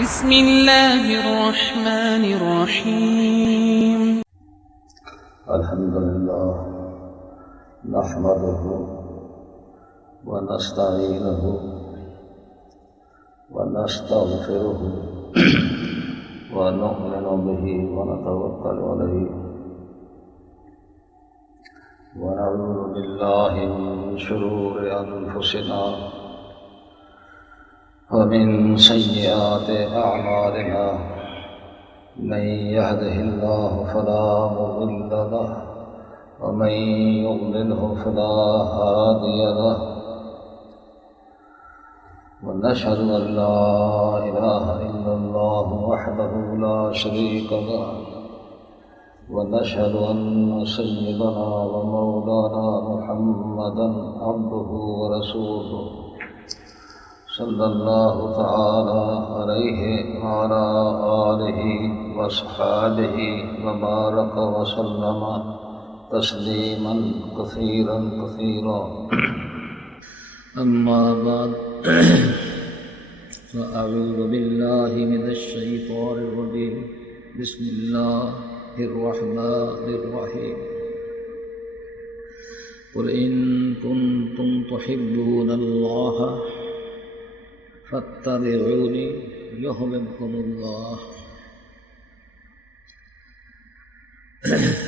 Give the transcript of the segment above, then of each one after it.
بسم الله الرحمن الرحيم. الحمد لله نحمده ونستعينه ونستغفره ونؤمن به ونتوكل عليه ونعوذ بالله من شرور أنفسنا ومن سيئات أعمالنا من يهده الله فلا مضل له ومن يضلله فلا هادي له ونشهد أن لا إله إلا الله وحده لا شريك له ونشهد أن سيدنا ومولانا محمدا عبده ورسوله صلى الله تعالى عليه وعلى آله وصحبه وبارك وسلم تسليما كثيرا كثيرا. أما بعد فأعوذ بالله من الشيطان الرجيم. بسم الله الرحمن الرحيم. قل إن كنتم تحبون الله فاتبعوني يحببكم الله.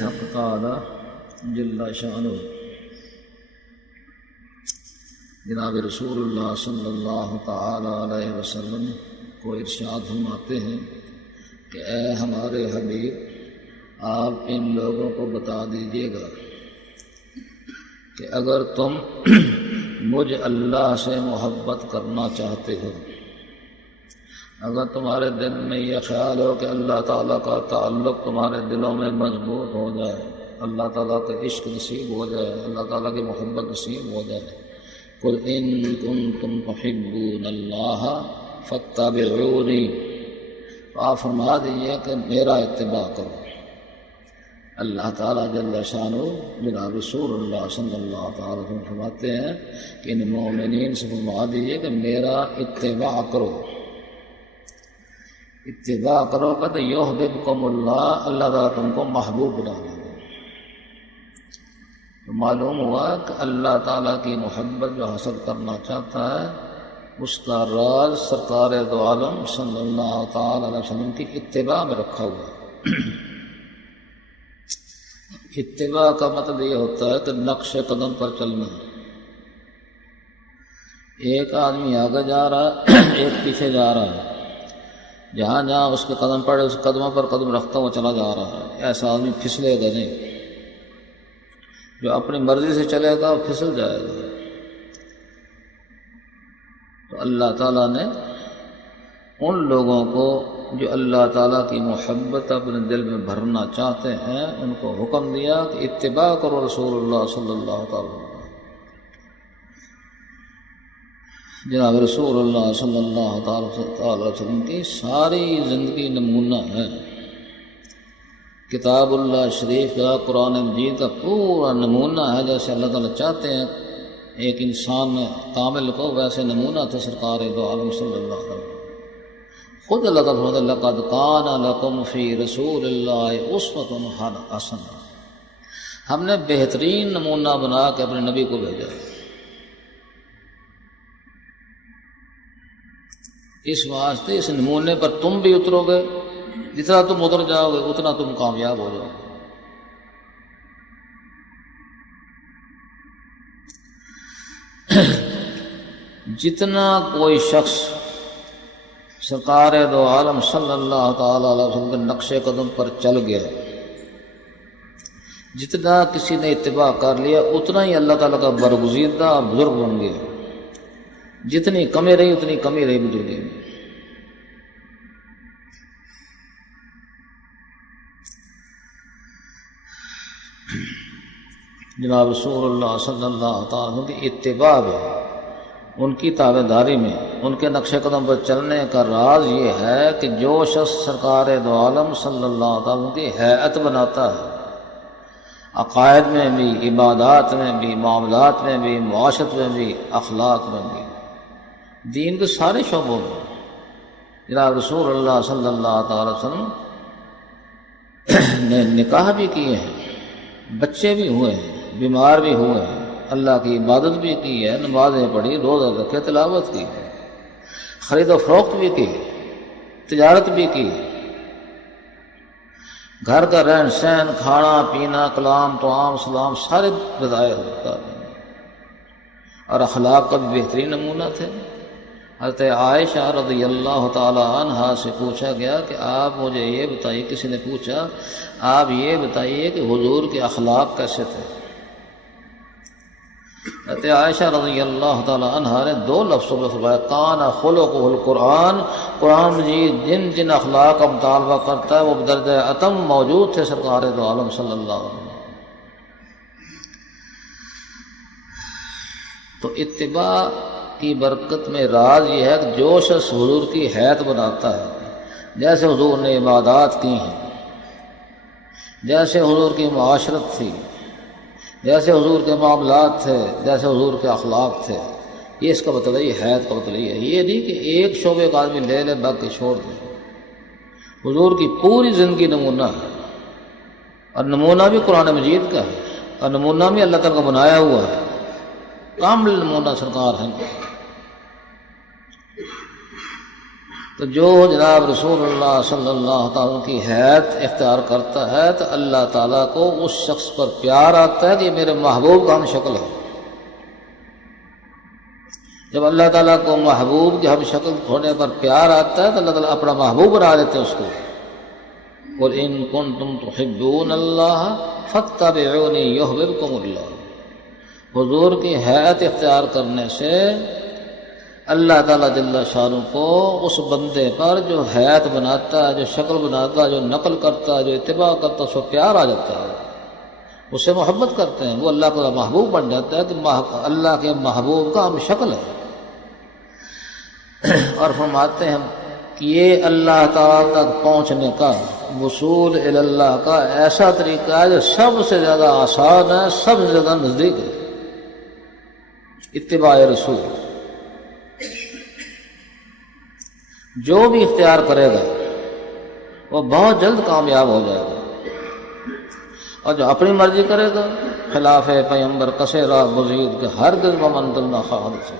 حق قال جل شانہ. جناب رسول اللہ صلی اللہ تعالی علیہ وسلم کو ارشاد فرماتے ہیں کہ اے ہمارے حبیب، آپ ان لوگوں کو بتا دیجیے گا کہ اگر تم مجھ اللہ سے محبت کرنا چاہتے ہو، اگر تمہارے دل میں یہ خیال ہو کہ اللہ تعالیٰ کا تعلق تمہارے دلوں میں مضبوط ہو جائے، اللہ تعالیٰ کا عشق نصیب ہو جائے، اللہ تعالیٰ کی محبت نصیب ہو جائے، قل ان کنتم تحبون اللہ فاتبعونی، آپ فرما دیجیے کہ میرا اتباع کرو. اللہ تعالیٰ جل شانہ جناب رسول اللہ صلی اللہ تعالیٰ علیہ وسلم فرماتے ہیں کہ ان مومنین سے فرما دیجیے کہ میرا اتباع کرو. اتباع کرو کہ یحببکم اللہ، اللہ تعالیٰ تم کو محبوب بنا دے گا. تو معلوم ہوا کہ اللہ تعالیٰ کی محبت جو حاصل کرنا چاہتا ہے اس کا راز سرکار دو عالم صلی اللہ تعالیٰ علیہ وسلم کی اتباع میں رکھا ہوا ہے. اتباع کا مطلب یہ ہوتا ہے کہ نقش قدم پر چلنا. ایک آدمی آگے جا رہا ہے، ایک پیچھے جا رہا ہے، جہاں جہاں اس کے قدم پڑے اس قدموں پر قدم رکھتا ہوا چلا جا رہا ہے. ایسا آدمی پھسلے گا نہیں. جو اپنی مرضی سے چلے گا وہ پھسل جائے گا. تو اللہ تعالیٰ نے ان لوگوں کو جو اللہ تعالیٰ کی محبت اپنے دل میں بھرنا چاہتے ہیں ان کو حکم دیا کہ اتباع کرو رسول اللہ صلی اللہ تعالیٰ علیہ وسلم. جناب رسول اللہ صلی اللہ تعالیٰ علیہ وسلم کی ساری زندگی نمونہ ہے. کتاب اللہ شریف کا، قرآن مجید کا پورا نمونہ ہے. جیسے اللہ تعالیٰ چاہتے ہیں ایک انسان میں کامل کو، ویسے نمونہ تھا سرکار دو عالم صلی اللہ علیہ وسلم. خود اللہ تعالیٰ لقد کان لکم فی رسول اللہ اسوۃ حسنہ، ہم نے بہترین نمونہ بنا کے اپنے نبی کو بھیجا. اس واسطے اس نمونے پر تم بھی اترو گے، جتنا تم اتر جاؤ گے اتنا تم کامیاب ہو جاؤ گے. جتنا کوئی شخص سرکار دو عالم صلی اللہ تعالیٰ علیہ وسلم کے نقش قدم پر چل گیا، جتنا کسی نے اتباع کر لیا اتنا ہی اللہ تعالیٰ کا برگزیدہ اور بزرگ بن گیا. جتنی کمی رہی اتنی کمی رہی بزرگی میں. جناب رسول اللہ صلی اللہ تعالیٰ علیہ وسلم کی اتباع میں، ان کی تابعداری میں، ان کے نقش قدم پر چلنے کا راز یہ ہے کہ جو شخص سرکار دو عالم صلی اللہ تعالیٰ علیہ وسلم کی ہیئت بناتا ہے، عقائد میں بھی، عبادات میں بھی، معاملات میں بھی، معاشرت میں بھی، اخلاق میں بھی، دین کے سارے شعبوں میں جناب رسول اللہ صلی اللہ تعالی وسلم نے نکاح بھی کیے ہیں، بچے بھی ہوئے ہیں، بیمار بھی ہوئے ہیں، اللہ کی عبادت بھی کی ہے، نمازیں پڑھی، روزہ رکھے، تلاوت کی ہے، خرید و فروخت بھی کی، تجارت بھی کی، گھر کا رہن سہن، کھانا پینا، کلام طعام سلام سارے بظاہر ہوتا ہے، اور اخلاق کا بھی بہترین نمونہ تھے۔ حضرت عائشہ رضی اللہ تعالی عنہا سے پوچھا گیا کہ آپ مجھے یہ بتائیے، کسی نے پوچھا آپ یہ بتائیے کہ حضور کے اخلاق کیسے تھے؟ حضرت عائشہ رضی اللہ تعالی عنہا نے 2 لفظوں میں فرمایا کان خلقہ القرآن، قرآن مجید جن جن اخلاق کا مطالبہ کرتا ہے وہ بدرجہ اتم موجود تھے سرکار دو عالم صلی اللہ علیہ وسلم۔ تو اتباع کی برکت میں راز یہ ہے کہ جو شخص حضور کی حیت بناتا ہے، جیسے حضور نے عبادات کی ہیں، جیسے حضور کی معاشرت تھی، جیسے حضور کے معاملات تھے، جیسے حضور کے اخلاق تھے، یہ اس کا مطلب یہ حیت کا مطلب یہ ہے۔ یہ نہیں کہ ایک شعبے کا آدمی لے لے باقی چھوڑ دے۔ حضور کی پوری زندگی نمونہ ہے، اور نمونہ بھی قرآن مجید کا ہے، اور نمونہ بھی اللہ تعالیٰ کا بنایا ہوا ہے، کامل نمونہ سرکار ہیں۔ تو جو جناب رسول اللہ صلی اللہ تعالیٰ کی حیت اختیار کرتا ہے تو اللہ تعالیٰ کو اس شخص پر پیار آتا ہے کہ یہ میرے محبوب کا ہم شکل ہے۔ جب اللہ تعالیٰ کو محبوب کے ہم شکل ہونے پر پیار آتا ہے تو اللہ تعالیٰ اپنا محبوب بنا دیتے ہیں اس کو۔ قُلْ إِن كُنتُمْ تُحِبُّونَ اللَّهَ فَاتَّبِعُونِي يُحْبِبْكُمُ اللَّهُ۔ حضور کی حیت اختیار کرنے سے اللہ تعالیٰ جل شانہ کو اس بندے پر جو حیت بناتا ہے، جو شکل بناتا ہے، جو نقل کرتا ہے، جو اتباع کرتا ہے، اس کو پیار آ جاتا ہے، اس سے محبت کرتے ہیں، وہ اللہ کا محبوب بن جاتا ہے کہ اللہ کے محبوب کا ہم شکل ہے۔ اور فرماتے ہیں کہ یہ اللہ تعالیٰ تک پہنچنے کا، وصول الی اللہ کا ایسا طریقہ ہے جو سب سے زیادہ آسان ہے، سب سے زیادہ نزدیک ہے، اتباع رسول۔ جو بھی اختیار کرے گا وہ بہت جلد کامیاب ہو جائے گا، اور جو اپنی مرضی کرے گا خلاف پیغمبر کسے راہ مزید کے ہرگز ممندل نہ خواہد سے،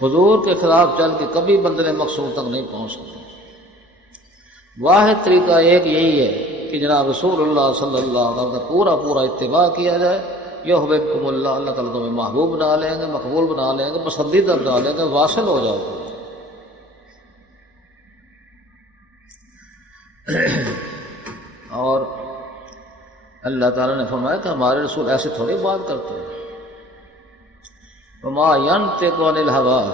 حضور کے خلاف چل کے کبھی بندر مقصود تک نہیں پہنچ سکتے۔ واحد طریقہ ایک یہی ہے کہ جناب رسول اللہ صلی اللہ علیہ وسلم کا پورا اتباع کیا جائے، یحببکم اللہ، اللہ تعالیٰ تمہیں محبوب بنا لیں گے، مقبول بنا لیں گے، پسندیدہ بنا لیں گے، واصل ہو جاؤ گے۔ اور اللہ تعالیٰ نے فرمایا کہ ہمارے رسول ایسے تھوڑی بات کرتے ہیں، وما ينطق عن الهوى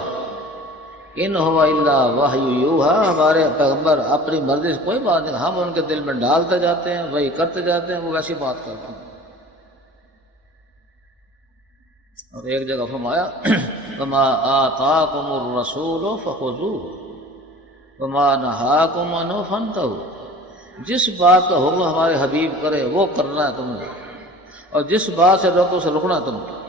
ان هو الا وحی یوحی، ہمارے پیغمبر اپنی مرضی سے کوئی بات نہیں، ہم ان کے دل میں ڈالتے جاتے ہیں، وہی کرتے جاتے ہیں، وہ ویسی بات کرتے ہیں۔ اور ایک جگہ فرمایا وما آتاکم الرسول فخذوه وما نہاکم عنہ فانتہوا، جس بات کا حکم ہمارے حبیب کرے وہ کرنا ہے تم نے، اور جس بات سے روکو اسے رکنا تم نے۔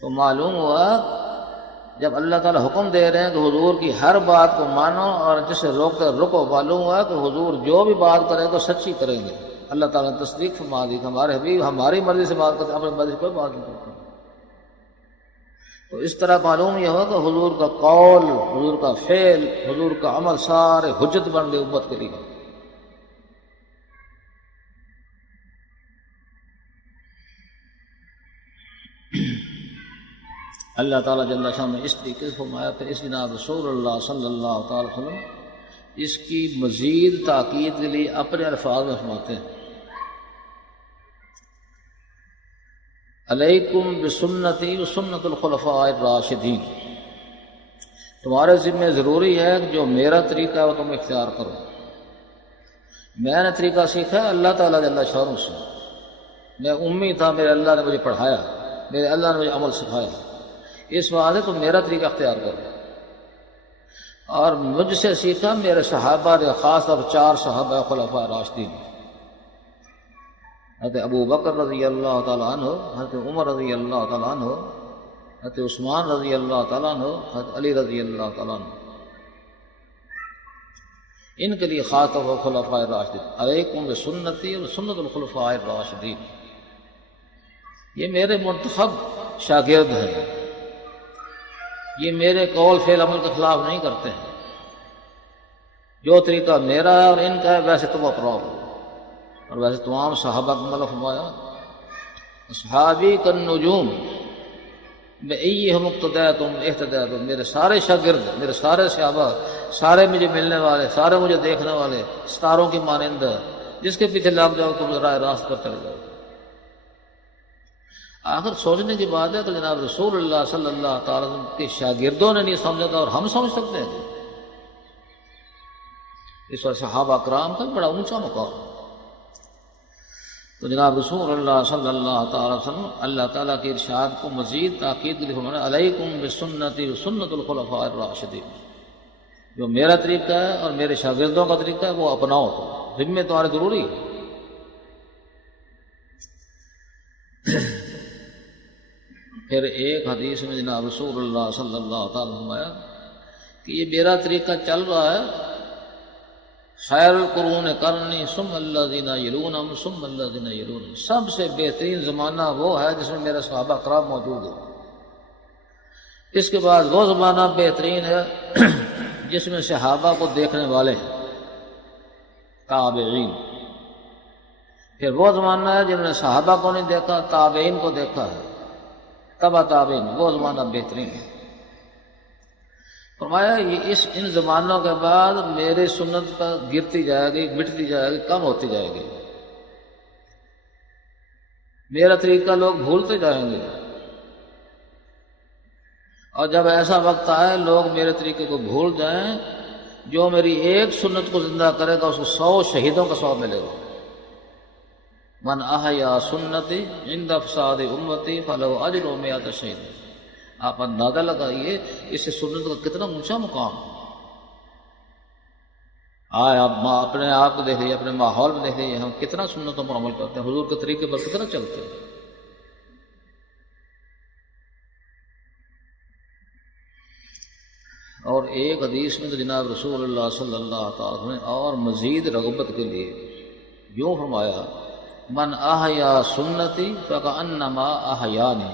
تو معلوم ہوا جب اللہ تعالیٰ حکم دے رہے ہیں کہ حضور کی ہر بات کو مانو اور جسے روکتے رکو، معلوم ہوا کہ حضور جو بھی بات کریں گے سچی کریں گے۔ اللہ تعالیٰ نے تصدیق فرما دی کہ ہمارے حبیب ہماری مرضی سے بات کرتے ہیں، اپنی مرضی سے کوئی بات نہیں کرتے۔ تو اس طرح معلوم یہ ہوا کہ حضور کا قول، حضور کا فعل، حضور کا عمل سارے حجت بن گئے امت کے لیے۔ اللہ تعالیٰ جل شانہ نے اس طریقے سے فرمایا، پھر اس جناب رسول اللہ صلی اللہ تعالی وسلم اس کی مزید تاکید کے لیے اپنے الفاظ میں فرماتے ہیں علیکم بسنتی وسنت الخلفاء الراشدین، تمہارے ذمہ ضروری ہے کہ جو میرا طریقہ ہے وہ تم اختیار کرو۔ میں نے طریقہ سیکھا ہے اللہ تعالیٰ جل شانہ سے، میں امی تھا، میرے اللہ نے مجھے پڑھایا، میرے اللہ نے مجھے عمل سکھایا، اس واسطے تم میرا طریقہ اختیار کرو۔ اور مجھ سے سیکھا میرے صحابہ نے، خاص طور پر 4 صحابہ خلفاء راشدین، حضرت ابو بکر رضی اللہ تعالیٰ عنہ، حضرت عمر رضی اللہ تعالیٰ عنہ، حضرت عثمان رضی اللہ تعالیٰ عنہ، حضرت علی رضی اللہ تعالیٰ عنہ، ان کے لیے خاص طور پر خلفائے راشدین، علیکم بسنتی اور سنت الخلفاء الراشدین، یہ میرے منتخب شاگرد ہیں، یہ میرے قول فعل عمل کے خلاف نہیں کرتے ہیں، جو طریقہ میرا ہے اور ان کا ہے ویسے تم اپناؤ۔ اور ویسے تمام صحابہ کو مطلب فرمایا اصحابی کالنجوم بأیہم اقتدیتم اہتدیتم، میرے سارے شاگرد، میرے سارے صحابہ، سارے مجھے ملنے والے، سارے مجھے دیکھنے والے ستاروں کی مانند ہے، جس کے پیچھے لگ جاؤ تم راہ راست پر چل جاؤ۔ آخر سوچنے کی بات ہے کہ جناب رسول اللہ صلی اللہ تعالی وسلم کے شاگردوں نے نہیں سمجھا تھا اور ہم سمجھ سکتے ہیں؟ اس وقت صحابہ اکرام کا بڑا اونچا مقام ہے۔ تو جناب رسول اللہ صلی اللہ تعالی وسلم اللہ تعالیٰ کے ارشاد کو مزید تاکید کے لیے فرمایا علیکم بسنتی وسنت الخلفاء الراشدین، جو میرا طریقہ ہے اور میرے شاگردوں کا طریقہ ہے وہ اپناؤ، تو ذمہ تمہارے ضروری ہے۔ پھر ایک حدیث میں جناب رسول اللہ صلی اللہ تعالی وسلم فرمایا کہ یہ میرا طریقہ چل رہا ہے، خیر القرون قرنی ثم الذین یلونہم ثم الذین یلونہم، سب سے بہترین زمانہ وہ ہے جس میں میرے صحابہ کرام موجود ہیں، اس کے بعد وہ زمانہ بہترین ہے جس میں صحابہ کو دیکھنے والے ہیں تابعین، پھر وہ زمانہ ہے جنہوں نے صحابہ کو نہیں دیکھا، تابعین کو دیکھا ہے، تبع تابعین، وہ زمانہ بہترین ہے۔ فرمایا یہ ان زمانوں کے بعد میرے سنت پر گرتی جائے گی، مٹتی جائے گی، کم ہوتی جائے گی، میرا طریقہ لوگ بھولتے جائیں گے، اور جب ایسا وقت آئے لوگ میرے طریقے کو بھول جائیں، جو میری ایک سنت کو زندہ کرے گا اس کو 100 شہیدوں کا ثواب ملے گا۔ من احیا سنتی عند فساد امتی فلہ اجر 100 شہید۔ آپ اندازہ لگائیے اس سے سنت کا کتنا اونچا مقام ہے۔ آپ اپنے آپ کو دیکھ لیجیے، اپنے ماحول میں دیکھ لیجیے، ہم کتنا سنتوں پر عمل کرتے ہیں، حضور کے طریقے پر کتنا چلتے ہیں۔ اور ایک حدیث میں تو جناب رسول اللہ صلی اللہ تعالی وسلم نے اور مزید رغبت کے لیے یوں فرمایا من احیا سنتی فکأنما احیانی،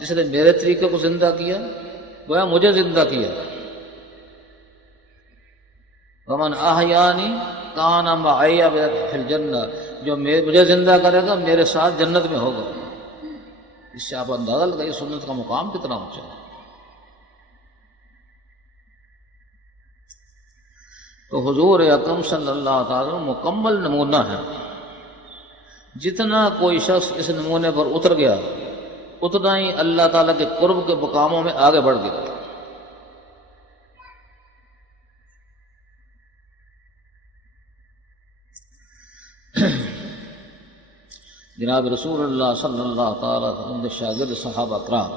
جس نے میرے طریقے کو زندہ کیا گویا مجھے زندہ کیا، ومن احیانی کان معی فی الجنہ، جو مجھے زندہ کرے گا میرے ساتھ جنت میں ہوگا۔ اس سے آپ اندازہ لگائیے سنت کا مقام کتنا اونچا ہے۔ تو حضور اکرم صلی اللہ تعالی وسلم مکمل نمونہ ہے، جتنا کوئی شخص اس نمونے پر اتر گیا اتنا ہی اللہ تعالیٰ کے قرب کے مقاموں میں آگے بڑھ گیا۔ جناب رسول اللہ صلی اللہ تعالی وسلم کے شاگرد صحابہ کرام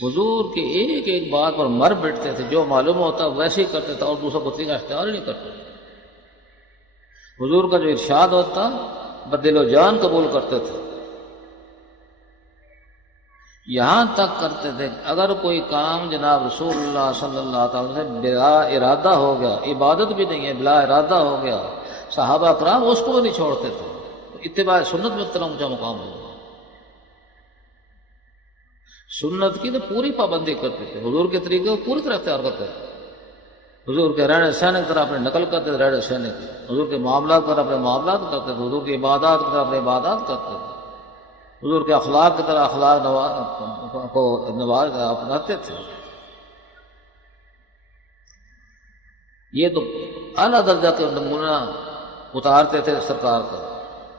حضور کی ایک ایک بات پر مر بیٹھتے تھے، جو معلوم ہوتا ویسے ہی کرتے تھے اور دوسروں کو طریقہ اختیار ہی نہیں کرتے۔ حضور کا جو ارشاد ہوتا بدل و جان قبول کرتے تھے، یہاں تک کرتے تھے اگر کوئی کام جناب رسول اللہ صلی اللہ تعالی وسلم سے بلا ارادہ ہو گیا، عبادت بھی نہیں ہے بلا ارادہ ہو گیا، صحابہ کرام اس کو بھی نہیں چھوڑتے تھے۔ اتباع سنت میں اتنا اونچا مقام ہے، سنت کی تو پوری پابندی کرتے تھے، حضور کے طریقے کو پوری طرح اختیار کرتے تھے، حضور کے رہنے سہنے کی طرح اپنے نقل کرتے تھے، رہنے سہنے کی، حضور کے معاملات کی طرح اپنے معاملات کرتے تھے، حضور کی عبادات کی طرح اپنے عبادات کرتے تھے، حضور کے اخلاق کی طرح اخلاق کو اپناتے تھے۔ یہ تو اعلیٰ درجہ کے نمونہ اتارتے تھے سرکار کا،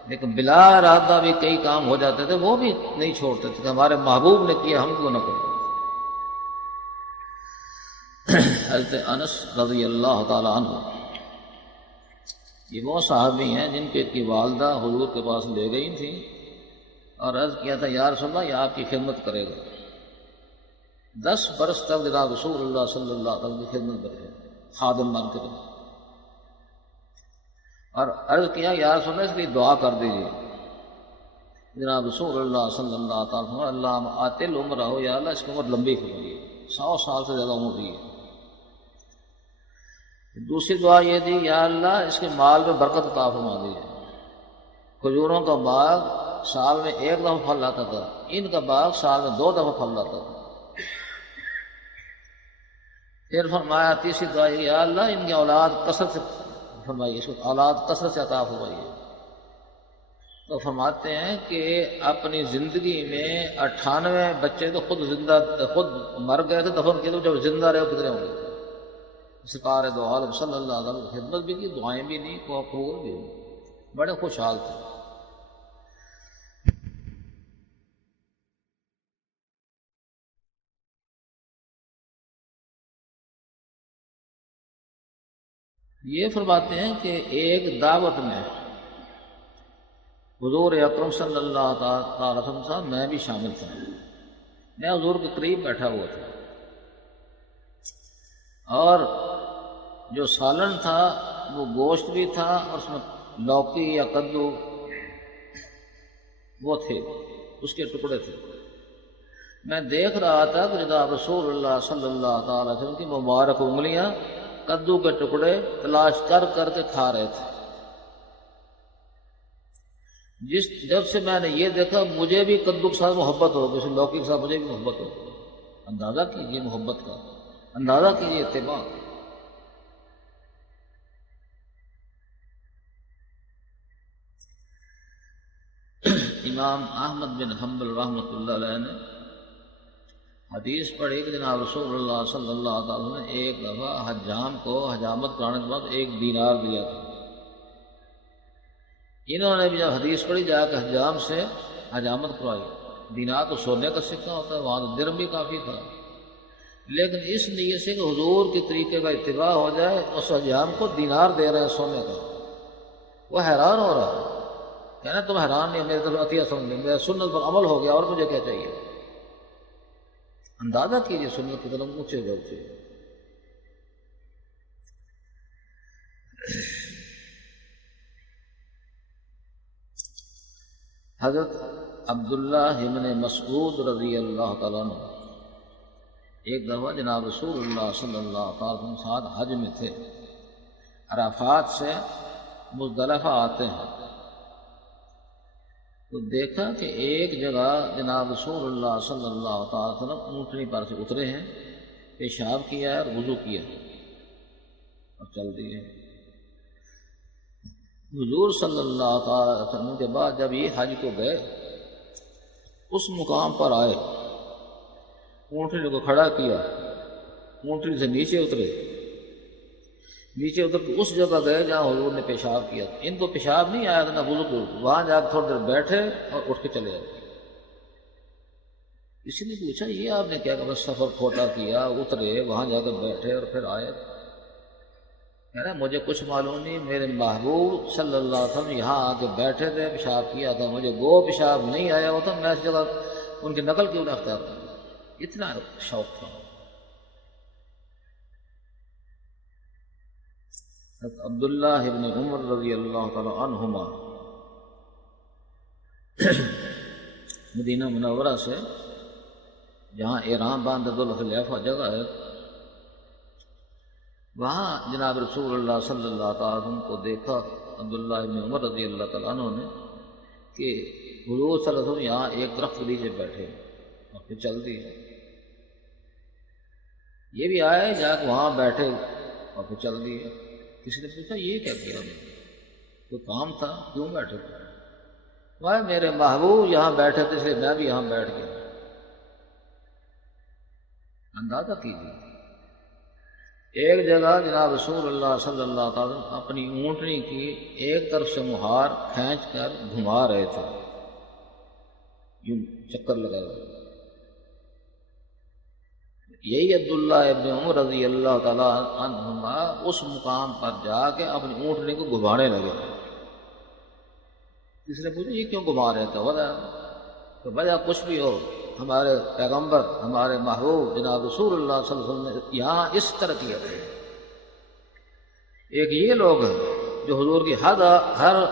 لیکن بلا ارادہ بھی کئی کام ہو جاتے تھے، وہ بھی نہیں چھوڑتے تھے کہ ہمارے محبوب نے کیا ہم کیوں نہ کریں۔ حضرت انس رضی اللہ تعالی عنہ یہ وہ صحابی ہیں جن کی والدہ حضور کے پاس لے گئی تھی اور عرض کیا تھا یا رسول اللہ یہ آپ کی خدمت کرے گا، 10 برس تک جناب رسول اللہ صلی اللہ علیہ وسلم کی خدمت کرے گا خادم بن کے، اور عرض کیا یا رسول اللہ اس لیے دعا کر دیجیے، جناب رسول اللہ صلی اللہ تعالیٰ وسلم اللہ آتل عمرہ ہو، یا اللہ اس کی عمر لمبی فرمائیے، 100 سال سے زیادہ عمر ہوئی ہے۔ دوسری دعا یہ تھی یا اللہ اس کے مال میں برکت عطا فرما دیجیے۔ کھجوروں کا باغ سال میں 1 دفعہ پھل لاتا تھا، ان کا باغ سال میں 2 دفعہ پھل لاتا تھا۔ پھر فرمایا تیسری دعا یا اللہ ان کی اولاد کثرت سے فرمائیے، اس کو اولاد کثرت سے عطا فرمائیے۔ تو فرماتے ہیں کہ اپنی زندگی میں 98 بچے تو خود مر گئے تھے، دفن کیے، تو جب زندہ رہے کتنے ہوں گے؟ سرکار دو عالم صلی اللہ علیہ وسلم کی خدمت بھی کی، دعائیں بھی نہیں، قبول بھی ہوئی، بڑے خوشحال تھے۔ یہ فرماتے ہیں کہ ایک دعوت میں حضور اکرم صلی اللہ تعالی وسلم صاحب میں بھی شامل تھا، میں حضور کے قریب بیٹھا ہوا تھا، اور جو سالن تھا وہ گوشت بھی تھا، اور اس میں لوکی یا کدو وہ تھے، اس کے ٹکڑے تھے۔ میں دیکھ رہا تھا کہ جناب رسول اللہ صلی اللہ تعالی وسلم کی مبارک انگلیاں کدو کے ٹکڑے تلاش کر کر کے کھا رہے تھے۔ جب سے میں نے یہ دیکھا مجھے بھی کدو کے ساتھ محبت ہو گئی، لوکی کے ساتھ مجھے بھی محبت ہو گئی۔ اندازہ کیجیے محبت کا، اندازہ کیجیے اتباع۔ امام احمد بن حنبل رحمۃ اللہ علیہ نے حدیث پڑھی کہ جناب رسول اللہ صلی اللہ علیہ وسلم نے ایک دفعہ حجام کو حجامت کرانے کے بعد 1 دینار دیا تھا۔ انہوں نے بھی جب حدیث پڑھی جا کے حجام سے حجامت کروائی۔ دینار تو سونے کا سکہ ہوتا ہے، وہاں تو درہم بھی کافی تھا، لیکن اس نیت سے کہ حضور کے طریقے کا اتباع ہو جائے، اس حجام کو دینار دے رہے ہیں سونے کا۔ وہ حیران ہو رہا ہے، کہنا تم حیران نہیں، میرے طرف عطیہ سمجھ لیں، میرے سنت پر عمل ہو گیا، اور مجھے کیا چاہیے؟ اندازہ کیجیے سنت کی طرف اونچے بولتے۔ حضرت عبداللہ ابن مسعود رضی اللہ تعالیٰ عنہ ایک دفعہ جناب رسول اللہ صلی اللہ تعالیٰ عنہ ساتھ حج میں تھے، عرفات سے مزدلفہ آتے ہیں، تو دیکھا کہ ایک جگہ جناب رسول اللہ صلی اللہ تعالیٰ وسلم اونٹنی پر سے اترے ہیں، پیشاب کیا ہے اور وضو کیا اور چل دیے۔ حضور صلی اللہ تعالیٰ وسلم کے بعد جب یہ حج کو گئے، اس مقام پر آئے، اونٹنی کو کھڑا کیا، اونٹنی سے نیچے اترے کے اس جگہ گئے جہاں حضور نے پیشاب کیا۔ ان کو پیشاب نہیں آیا تھا نہ وضو کو، وہاں جا کے تھوڑی دیر بیٹھے اور اٹھ کے چلے آئے۔ کسی نے پوچھا یہ آپ نے کیا کہ بس سفر کھوٹا کیا، اترے وہاں جا کر بیٹھے اور پھر آئے؟ کہہ رہا مجھے کچھ معلوم نہیں، میرے محبوب صلی اللہ علیہ وسلم یہاں آ کے بیٹھے تھے، پیشاب کیا تھا، مجھے گو پیشاب نہیں آیا ہوتا، میں اس جگہ ان کی نقل کیوں رکھتا تھا؟ اتنا شوق تھا۔ عبداللہ ابن عمر رضی اللہ تعالی عنہما مدینہ منورہ سے جہاں احرام باندھ ذو الخلیفہ جگہ ہے، وہاں جناب رسول اللہ صلی اللہ تعالیٰ عنہ کو دیکھا عبداللہ ابن عمر رضی اللہ تعالیٰ عنہ نے کہ حضور صلی اللہ علیہ وسلم یہاں ایک درخت کے نیچے بیٹھے اور پھر چل دیے۔ یہ بھی آئے جا کے وہاں بیٹھے اور پھر چل دیے۔ کسی نے پوچھا یہ کیا کیا؟ کوئی کام تھا، کیوں بیٹھے تھے؟ وہ میرے محبوب یہاں بیٹھے تھے اس لیے میں بھی یہاں بیٹھ گیا۔ اندازہ کیجیے، ایک جگہ جناب رسول اللہ صلی اللہ تعالی وسلم اپنی اونٹنی کی ایک طرف سے مہار کھینچ کر گھما رہے تھے، یوں چکر لگا رہے تھے۔ یہی عبداللہ ابن عمر رضی اللہ تعالیٰ عنہما اس مقام پر جا کے اپنی اونٹنی کو گھمانے لگے۔ کسی نے پوچھا یہ کیوں گھما رہے تھے؟ وجہ کچھ بھی ہو، ہمارے پیغمبر ہمارے محبوب جناب رسول اللہ صلی اللہ علیہ وسلم نے یہاں اس طرح کیا تھا۔ ایک یہ لوگ ہیں جو حضور کی ہر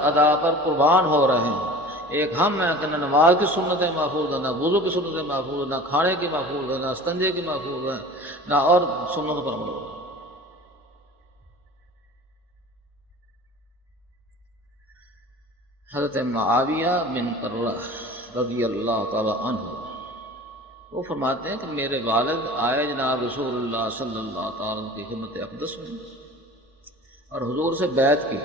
ادا پر قربان ہو رہے ہیں، ایک ہم ہیں کہ نہ نماز کی سنتیں محفوظ ہیں، نہ وضو کی سنتیں محفوظ ہیں، نہ کھانے کی محفوظ ہیں، نہ استنجے کی محفوظ ہیں، نہ اور سنت پر عمل ہو۔ حضرت معاویہ بن قرہ رضی اللہ تعالی عنہ وہ فرماتے ہیں کہ میرے والد آئے جناب رسول اللہ صلی اللہ تعالیٰ عنہ کی خدمت اقدس میں اور حضور سے بیعت کی،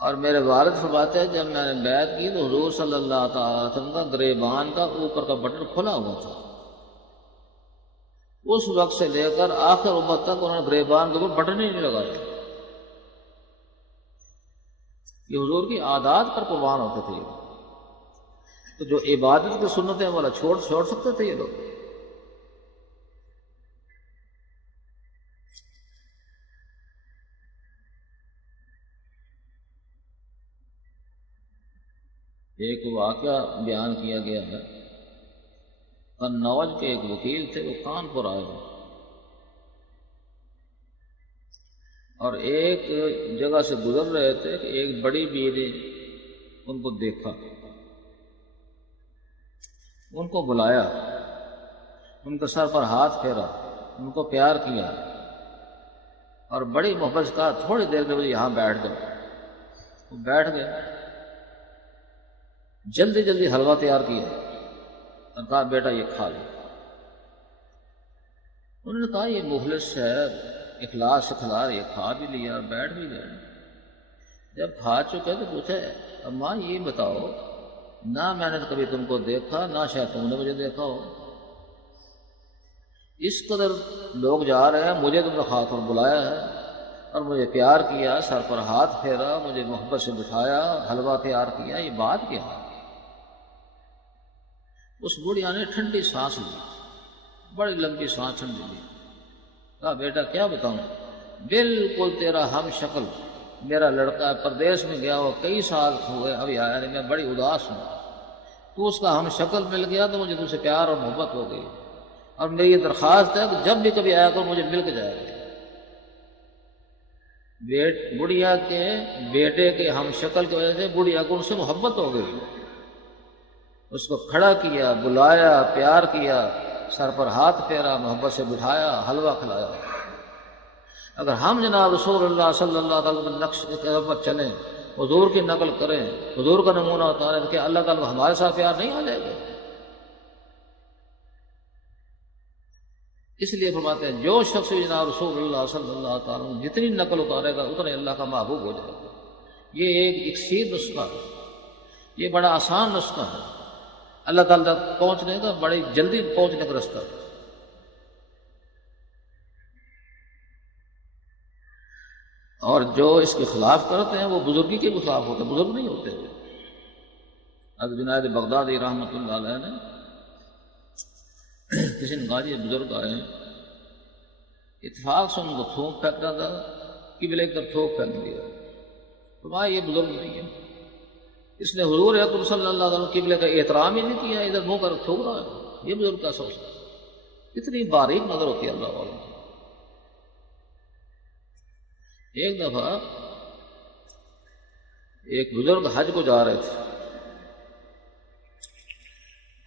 اور میرے والد فرماتے ہیں جب میں نے بیعت کی تو حضور صلی اللہ تعالیٰ علیہ وسلم کا گریبان کا اوپر کا بٹن کھلا ہوا تھا۔ اس وقت سے لے کر آخر عمر تک انہوں نے گریبان کے اوپر بٹن ہی نہیں لگایا۔ یہ حضور کی عادات پر قربان ہوتے تھے۔ تو جو عبادت کی سنتیں والا چھوڑ سکتے تھے یہ لوگ؟ ایک واقعہ بیان کیا گیا ہے، قنوج کے ایک وکیل تھے، وہ کانپور آئے اور ایک جگہ سے گزر رہے تھے کہ ایک بڑی بی نے ان کو دیکھا، ان کو بلایا، ان کے سر پر ہاتھ پھیرا، ان کو پیار کیا اور بڑی محبت سے کہا تھوڑی دیر کے لیے یہاں بیٹھ جاؤ۔ وہ بیٹھ گئے، جلدی جلدی حلوہ تیار کیا اور کہا بیٹا یہ کھا لو۔ انہوں نے کہا یہ مخلص ہے، اخلاص سے کھلا، یہ کھا بھی لیا اور بیٹھ بھی گئے۔ جب کھا چکے تو پوچھے اماں یہ بتاؤ، نہ میں نے کبھی تم کو دیکھا، نہ شاید تم نے مجھے دیکھا ہو، اس قدر لوگ جا رہے ہیں، مجھے تم نے خاص طور بلایا ہے اور مجھے پیار کیا، سر پر ہاتھ پھیرا، مجھے محبت سے بٹھایا، حلوہ تیار کیا، یہ بات کیا ہے؟ اس بڑھیا نے ٹھنڈی سانس لی، بڑی لمبی سانس ٹھنڈی لی، کہا بیٹا کیا بتاؤں، بالکل تیرا ہم شکل میرا لڑکا ہے، پردیس میں گیا ہوا کئی سال ہوئے، ابھی آیا نہیں، میں بڑی اداس ہوں، تو اس کا ہم شکل مل گیا تو مجھے تم سے پیار اور محبت ہو گئی، اور میری یہ درخواست ہے کہ جب بھی کبھی آیا کرو مجھے مل کے جائے گا۔ بڑھیا کے بیٹے کے ہم شکل کی وجہ سے بڑھیا کو ان سے محبت ہو گئی، اس کو کھڑا کیا، بلایا، پیار کیا، سر پر ہاتھ پھیرا، محبت سے بٹھایا، حلوہ کھلایا۔ اگر ہم جناب رسول اللہ صلی اللہ علیہ وسلم نقش کے قدم پر چلیں، حضور کی نقل کریں، حضور کا نمونہ اتاریں، تو کیا اللہ تعالیٰ ہمارے ساتھ پیار نہیں آ جائے گا؟ اس لیے فرماتے ہیں جو شخص بھی جناب رسول اللہ صلی اللہ تعالیٰ عنہ جتنی نقل اتارے گا اتنے اللہ کا محبوب ہو جائے گا۔ یہ ایک اکسیر نسخہ ہے، یہ بڑا آسان نسخہ ہے، اللہ تعالیٰ تک پہنچنے کا بڑی جلدی پہنچنے کا رستہ ہے۔ اور جو اس کے خلاف کرتے ہیں وہ بزرگی کے خلاف ہوتے ہیں، بزرگ نہیں ہوتے۔ حضرت جنید بغدادی رحمۃ اللہ علیہ نے کسی نے کہا یہ بزرگ آئے ہیں، اتفاق سے ان کو تھوک پھینکنا تھا، قبلے کی طرف تھوک پھینک دیا، فرمایا یہ بزرگ نہیں ہے، اس نے حضور اکرم صلی اللہ علیہ وسلم قبلے کا احترام ہی نہیں کیا، ادھر منہ کر تھوک رہا ہے، یہ بزرگ کا سوچ ہے۔ اتنی باریک نظر ہوتی ہے اللہ والوں کی۔ ایک دفعہ ایک بزرگ حج کو جا رہے تھے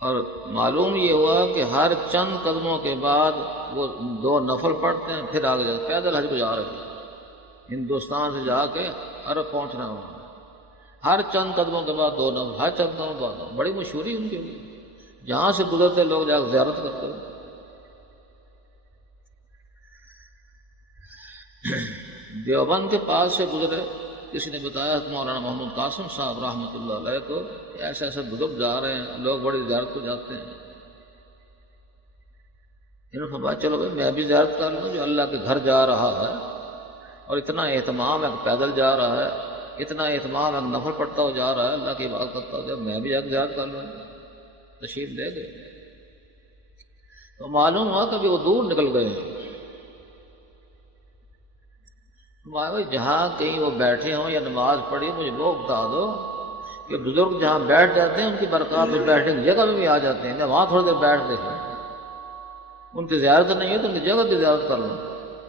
اور معلوم یہ ہوا کہ ہر چند قدموں کے بعد وہ 2 نفل پڑھتے ہیں، پھر آگے جاتے، پیدل حج کو جا رہے تھے، ہندوستان سے جا کے عرب پہنچنا ہوا، ہر چند قدموں کے بعد 2 نفل، ہر چند قدموں کے بعد، بڑی مشہوری ان کے لیے، جہاں سے گزرتے لوگ جا کے زیارت کرتے ہیں۔ دیوبند کے پاس سے گزرے، کسی نے بتایا مولانا محمد قاسم صاحب رحمۃ اللہ علیہ کو کہ ایسے ایسے بزرگ جا رہے ہیں، لوگ بڑی زیارت کو جاتے ہیں۔ انہوں نے فرمایا چلو بھائی میں بھی زیارت کر لوں، جو اللہ کے گھر جا رہا ہے اور اتنا اہتمام ہے کہ پیدل جا رہا ہے، اتنا اہتمام ہے کہ نفل پڑھتا ہو جا رہا ہے، اللہ کی عبادت کرتا ہو، میں بھی جا کے زیارت کر لوں۔ تشریف لے گئے تو معلوم ہوا کہ وہ دور نکل گئے ہیں۔ بھائی جہاں کہیں وہ بیٹھے ہوں یا نماز پڑھی مجھے وہ بتا دو کہ بزرگ جہاں بیٹھ جاتے ہیں ان کی برکات میں بیٹھنے کی جگہ میں بھی آ جاتے ہیں، وہاں تھوڑی دیر بیٹھ دیکھیں، ان کی زیارت نہیں ہے تو ان کی جگہ کی زیارت کر لوں،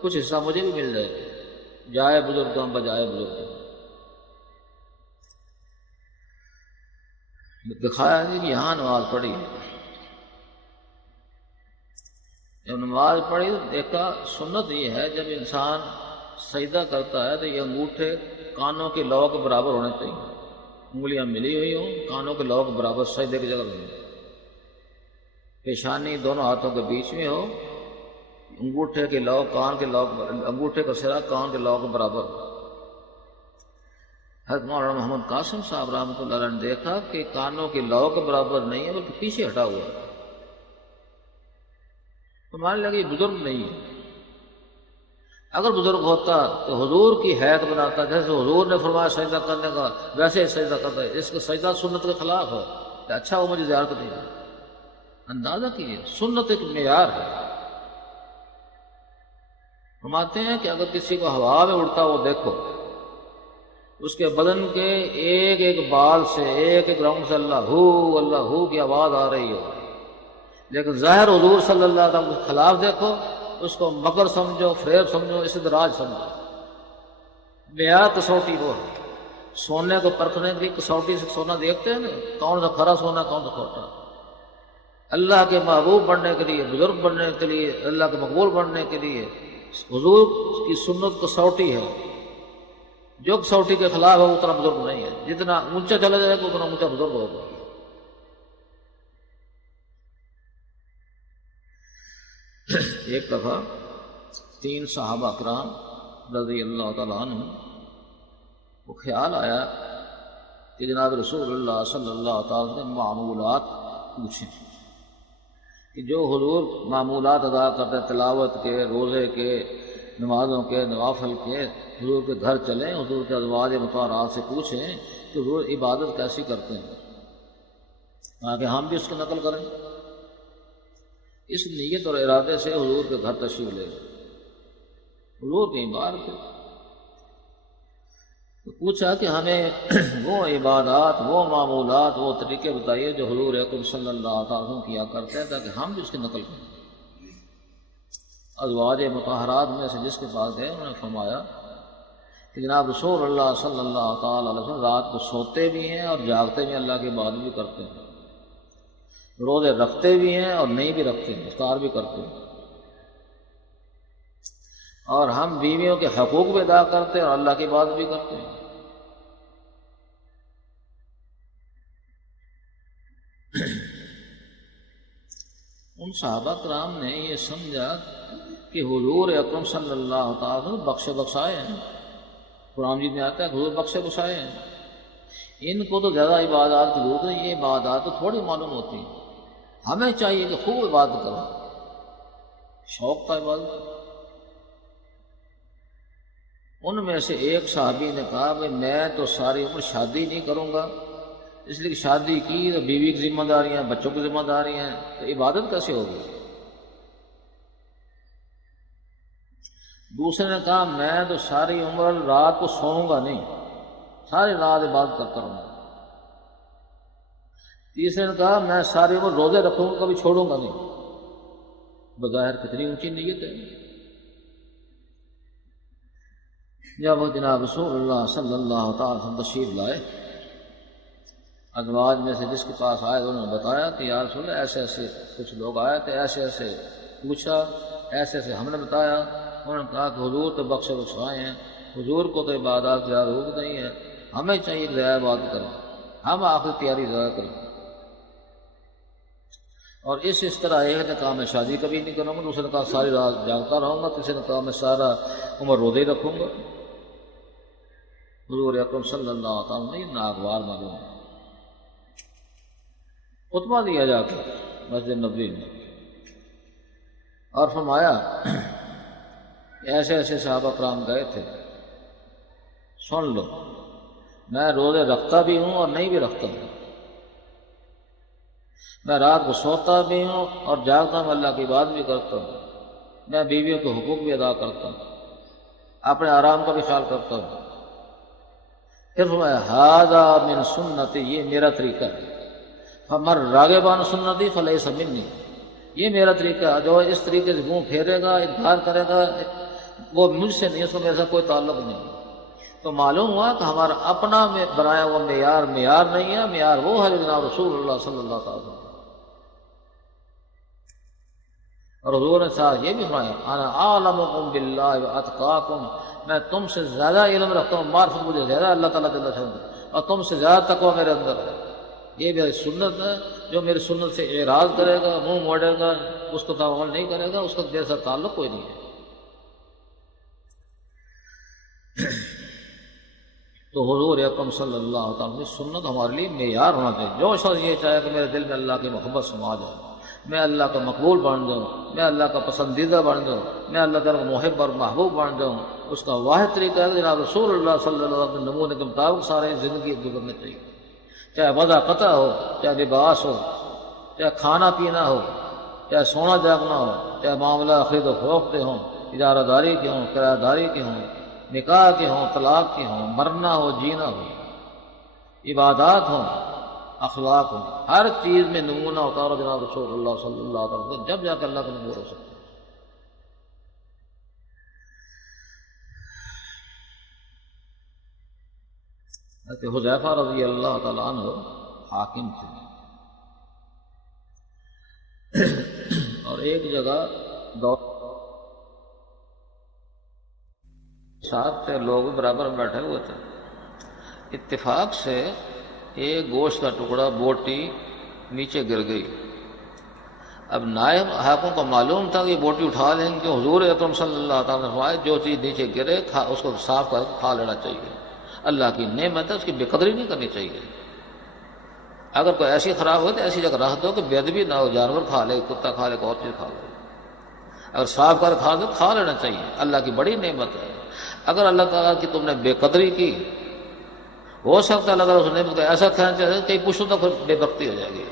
کچھ حصہ مجھے بھی مل جائے گا، جائے بزرگ بجائے بزرگ۔ دکھایا جی کہ یہاں نماز پڑھی ہے. جب نماز پڑھی تو دیکھا سنت یہ ہے جب انسان سجدہ کرتا ہے تو یہ انگوٹھے کانوں کے لو کے برابر ہونے چاہیے، انگلیاں ملی ہوئی ہوں، کانوں کے لو کے برابر سجدے کی جگہ ہوں، پیشانی دونوں ہاتھوں کے بیچ میں ہو، انگوٹھے کے لو کان کے لو، انگوٹھے کا سرا کان کے لو کے برابر. حضرت مولانا محمد قاسم صاحب رحمۃ اللہ علیہ نے دیکھا کہ کانوں کے لو کے برابر نہیں ہے بلکہ پیچھے ہٹا ہوا ہے. تو مان لگا یہ بزرگ نہیں ہے. اگر بزرگ ہوتا تو حضور کی حیت بناتا، جیسے حضور نے فرمایا سجدہ کرنے کا ویسے ہی سجدہ کرتا ہے. اس کا سجدہ سنت کے خلاف ہے کہ اچھا وہ مجھے زیارت نہیں ہے. اندازہ کیجیے سنت ایک معیار ہے. فرماتے ہیں کہ اگر کسی کو ہوا میں اڑتا وہ دیکھو، اس کے بدن کے ایک ایک بال سے ایک ایک راؤنڈ سے اللہ ہو کی آواز آ رہی ہو، لیکن ظاہر حضور صلی اللہ علیہ وسلم کے خلاف دیکھو، اس کو مکر سمجھو، فریب سمجھو، استدراج سمجھو. معیار کسوٹی وہ ہے. سونے کو پرکھنے کی کسوٹی سے سونا دیکھتے ہیں نا، کون سا کھرا سونا کون سا کھوٹا. اللہ کے محبوب بننے کے لیے، بزرگ بننے کے لیے، اللہ کے مقبول بننے کے لیے حضور کی سنت کسوٹی ہے. جو کسوٹی کے خلاف ہے وہ اتنا بزرگ نہیں ہے. جتنا اونچا چلا جائے گا اتنا اونچا بزرگ ہوگا. ایک دفعہ 3 صحابہ کرام رضی اللہ تعالیٰ عنہ کو خیال آیا کہ جناب رسول اللہ صلی اللہ تعالیٰ نے معمولات پوچھیں کہ جو حضور معمولات ادا کرتے تلاوت کے، روزے کے، نمازوں کے، نوافل کے، حضور کے گھر چلیں، حضور کے ازواج مطہرات سے پوچھیں کہ حضور عبادت کیسی کرتے ہیں تاکہ ہم بھی اس کی نقل کریں. اس نیت اور ارادے سے حضور کے گھر تشریف لے گئے. حضور کہیں باہر تھے تو پوچھا کہ ہمیں وہ عبادات، وہ معمولات، وہ طریقے بتائیے جو حضور اکرم صلی اللہ علیہ وسلم کیا کرتے ہیں تاکہ ہم بھی اس کی نقل کریں. ازواج مطہرات میں سے جس کے پاس گئے انہوں نے فرمایا کہ جناب رسول اللہ صلی اللہ تعالی علیہ وسلم رات کو سوتے بھی ہیں اور جاگتے بھی اللہ کی عبادت بھی کرتے ہیں، روزے رکھتے بھی ہیں اور نہیں بھی رکھتے ہیں، افطار بھی کرتے ہیں، اور ہم بیویوں کے حقوق بھی ادا کرتے ہیں اور اللہ کی عبادت بھی کرتے ہیں. ان صحابہ کرام نے یہ سمجھا کہ حضور اکرم صلی اللہ تعالیٰ وسلم بخشے بخشائے ہیں. قرآن جی میں آتا ہے کہ حضور بخشے بخشائے ہیں. ان کو تو زیادہ عبادات کی ضرورت ہے، یہ عبادات تو تھوڑی معلوم ہوتی ہیں. ہمیں چاہیے کہ خوب عبادت کرو، شوق کا عبادت. ان میں سے ایک صحابی نے کہا کہ میں تو ساری عمر شادی نہیں کروں گا، اس لیے کہ شادی کی تو بیوی کی ذمہ داریاں، بچوں کی ذمہ داریاں، تو عبادت کیسے ہوگی. دوسرے نے کہا میں تو ساری عمر رات کو سوؤں گا نہیں، ساری رات عبادت کرتا رہوں گا. تیسرے نے کہا میں ساری عمر روزے رکھوں گا، کبھی چھوڑوں گا نہیں. بظاہر کتنی اونچی نیت ہے. جب جناب رسول اللہ صلی اللہ تعالی وسلم تشریف لائے، ازواج میں سے جس کے پاس آئے انہوں نے بتایا کہ یا رسول اللہ ایسے ایسے کچھ لوگ آئے تھے، ایسے ایسے پوچھا، ایسے ایسے ہم نے بتایا. انہوں نے کہا کہ حضور تو بخشے بخشائے ہیں، حضور کو تو عبادات کی ضرورت نہیں ہے، ہمیں چاہیے کہ زیادہ عبادت کریں، ہم آخری تیاری زیادہ کریں. اور اس طرح ایک نے کہا میں شادی کبھی نہیں کروں گا، دوسرے نے کہا ساری رات جاگتا رہوں گا، تیسرے نے کہا میں سارا عمر روزے ہی رکھوں گا. حضور اکرم صلی اللہ علیہ وسلم نے ناگوار معلوم ہے. خطبہ دیا جا کے مسجد نبوی میں اور فرمایا ایسے ایسے صحابہ کرام گئے تھے، سن لو میں روزے رکھتا بھی ہوں اور نہیں بھی رکھتا ہوں، میں رات کو سوتا بھی ہوں اور جاگتا ہوں، اللہ کی عبادت بھی کرتا ہوں، میں بیویوں کے حقوق بھی ادا کرتا ہوں، اپنے آرام کا بھی خیال کرتا ہوں. پھر فرمایا ھذا من سنتی، یہ میرا طریقہ ہے، فمن راغب عن سنتی فلیس منی، یہ میرا طریقہ ہے، جو اس طریقے سے منہ پھیرے گا، انکار کرے گا، وہ مجھ سے نہیں، اس کو میرے ساتھ کوئی تعلق نہیں. تو معلوم ہوا کہ ہمارا اپنا بنایا ہوا معیار نہیں ہے، معیار وہ ہے جو جناب رسول اللہ صلی اللہ علیہ وسلم۔ اور حضور نے ساتھ یہ بھی فرمایا انا اعلمکم باللہ واتقاکم، میں تم سے زیادہ علم رکھتا ہوں، معرفت مجھے زیادہ اللہ تعالیٰ جل شانہ، اور تم سے زیادہ تقویٰ میرے اندر ہے۔ یہ میری سنت ہے، جو میری سنت سے اعراض کرے گا، منہ موڑے گا، اس کو عمل نہیں کرے گا، اس کا میرے ساتھ تعلق کوئی نہیں ہے۔ تو حضور اکرم صلی اللہ علیہ وسلم کی سنت ہمارے لیے معیار ہونا چاہیے۔ جو شخص یہ چاہے کہ میرے دل میں اللہ کی محبت سما جائے، میں اللہ کا مقبول بن جاؤں، میں اللہ کا پسندیدہ بن جاؤں، میں اللہ تعالیٰ کا محب اور محبوب بن جاؤں، اس کا واحد طریقہ ہے کہ جناب رسول اللہ صلی اللہ علیہ وسلم کے نمونے کے مطابق سارے زندگی گزرنی چاہیے، چاہے وضع قطع ہو، چاہے لباس ہو، چاہے کھانا پینا ہو، چاہے سونا جاگنا ہو، چاہے معاملہ خرید و فروخت کے ہوں، اجارہ داری کے ہوں، کرایہ داری کے ہوں، نکاح کے ہوں، طلاق کے ہوں، مرنا ہو، جینا ہو، عبادات ہوں، اخلاق ہوں، ہر چیز میں نمونہ اتارو جناب رسول اللہ صلی اللہ علیہ وسلم، جب جا کے اللہ کا نمونہ ہو سکتا ہے۔ حضرت حذیفہ رضی اللہ تعالیٰ عنہ حاکم تھے، اور ایک جگہ ساتھ سے لوگ برابر بیٹھے ہوئے تھے، اتفاق سے ایک گوشت کا ٹکڑا بوٹی نیچے گر گئی۔ اب نائب حاکم کو معلوم تھا کہ یہ بوٹی اٹھا لیں گے، حضور اکرم صلی اللہ علیہ وسلم نے فرمایا جو چیز نیچے گرے اس کو صاف کر کھا لینا چاہیے، اللہ کی نعمت ہے، اس کی بے قدری نہیں کرنی چاہیے۔ اگر کوئی ایسی خراب ہو تو ایسی جگہ رکھ دو کہ بے ادبی نہ ہو، جانور کھا لے، کتا کھا لے، کوئی اور چیز کھا لے، اگر صاف کر کھا دو کھا لینا چاہیے، اللہ کی بڑی نعمت ہے۔ اگر اللہ تعالیٰ کی تم نے بے قدری کی، ہو سکتا ہے اللہ تعالیٰ اس نعمت کو ایسا کھانا چاہے کئی پوچھوں تک بے برکتی ہو جائے گی۔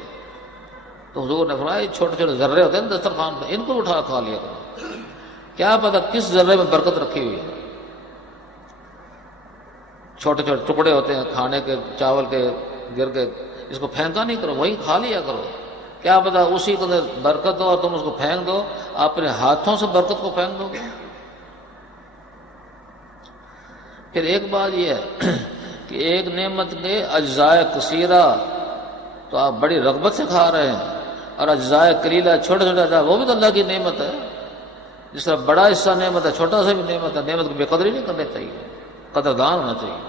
تو حضور نے فرمایا چھوٹے چھوٹے ذرے ہوتے ہیں دسترخوان پہ، ان کو اٹھا کھا لیا کرو، کیا پتہ کس ذرے میں برکت رکھی ہوئی ہے۔ چھوٹے چھوٹے ٹکڑے ہوتے ہیں کھانے کے، چاول کے گر کے، اس کو پھینکا نہیں کرو، وہیں کھا لیا کرو، کیا پتہ اسی کو برکت ہو اور تم اس کو پھینک دو، اپنے ہاتھوں سے برکت کو پھینک دو گے۔ پھر ایک بات یہ ہے کہ ایک نعمت کے اجزاء کثیرہ تو آپ بڑی رغبت سے کھا رہے ہیں، اور اجزاء قلیلہ چھوٹے چھوٹے اجزاء وہ بھی تو اللہ کی نعمت ہے۔ جس طرح بڑا حصہ نعمت ہے، چھوٹا سا بھی نعمت ہے، نعمت کی بے قدری نہیں کرنی چاہیے، قدردان ہونا چاہیے۔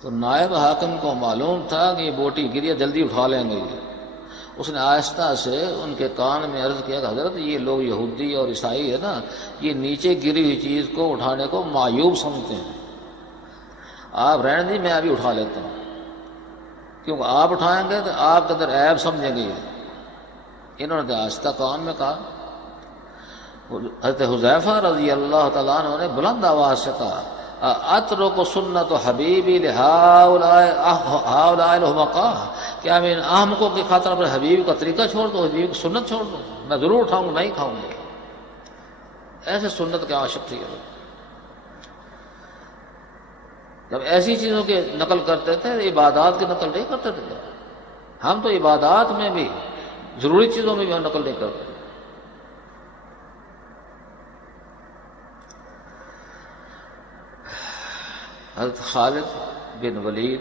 تو نائب حاکم کو معلوم تھا کہ یہ بوٹی گری، جلدی اٹھا لیں گے، اس نے آہستہ سے ان کے کان میں عرض کیا کہ حضرت یہ لوگ یہودی اور عیسائی ہے نا، یہ نیچے گری ہوئی چیز کو اٹھانے کو معیوب سمجھتے ہیں، آپ رہنے دیں میں ابھی اٹھا لیتا ہوں، کیونکہ آپ اٹھائیں گے تو آپ کے اندر عیب سمجھیں گے۔ انہوں نے آہستہ کان میں کہا۔ حضرت حذیفہ رضی اللہ تعالیٰ عنہ نے بلند آواز سے کہا اترک سنت حبیبی لہؤلاء الحمقاء، کیا میں ان احمقوں کی خاطر اپنے حبیب کا طریقہ چھوڑ دوں، حبیب کی سنت چھوڑ دوں؟ میں ضرور اٹھاؤں گا، میں ہی کھاؤں گا۔ ایسے سنت کے عاشق تھے۔ جب ایسی چیزوں کی نقل کرتے تھے، عبادات کی نقل نہیں کرتے تھے۔ ہم تو عبادات میں بھی، ضروری چیزوں میں بھی ہم نقل نہیں کرتے۔ حضرت خالد بن ولید